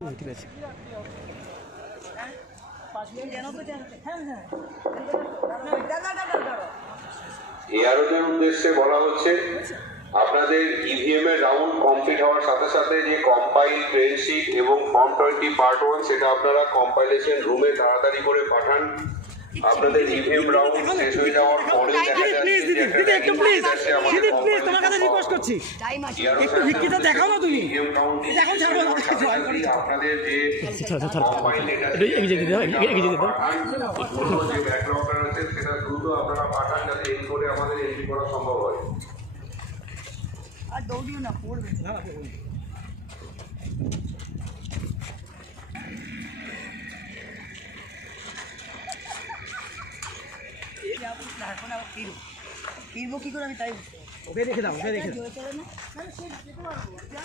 ঠিক আছে। এআরওদের উদ্দেশ্যে বলা হচ্ছে আপনাদের ইভিএম এর রাউন্ড কমপ্লিট হওয়ার সাথে সাথে যে কম্পাইল ট্রেন শিট এবং ফর্ম 20 পার্ট 1 সেটা আপনারা কম্পাইলেশন রুমে তাড়াতাড়ি করে পাঠান। আপনাদের ইভিএম রাউন্ড শেষ হয়ে যাওয়ার পরে একটু প্লিজ তোমার কাছে রিকোয়েস্ট করছি, একটু ভিত্তিটা দেখাও না তুমি। এখন ছাড়বো না আপনাদের যে কম্পাইল ডেটা একটু এগিয়ে যেতে দাও, এগিয়ে যেতে দাও। যে ব্যাকলগটা রয়েছে সেটা দ্রুত আপনারা পাঠান যাতে এই করে আমাদের এন্ট্রি করা সম্ভব হয়। আর দৌড়িও না, পড়বে না। এখন আবার ফিরবো কি করে আমি তাই ওকে রেখে দাও, ওকে রেখে দাও। না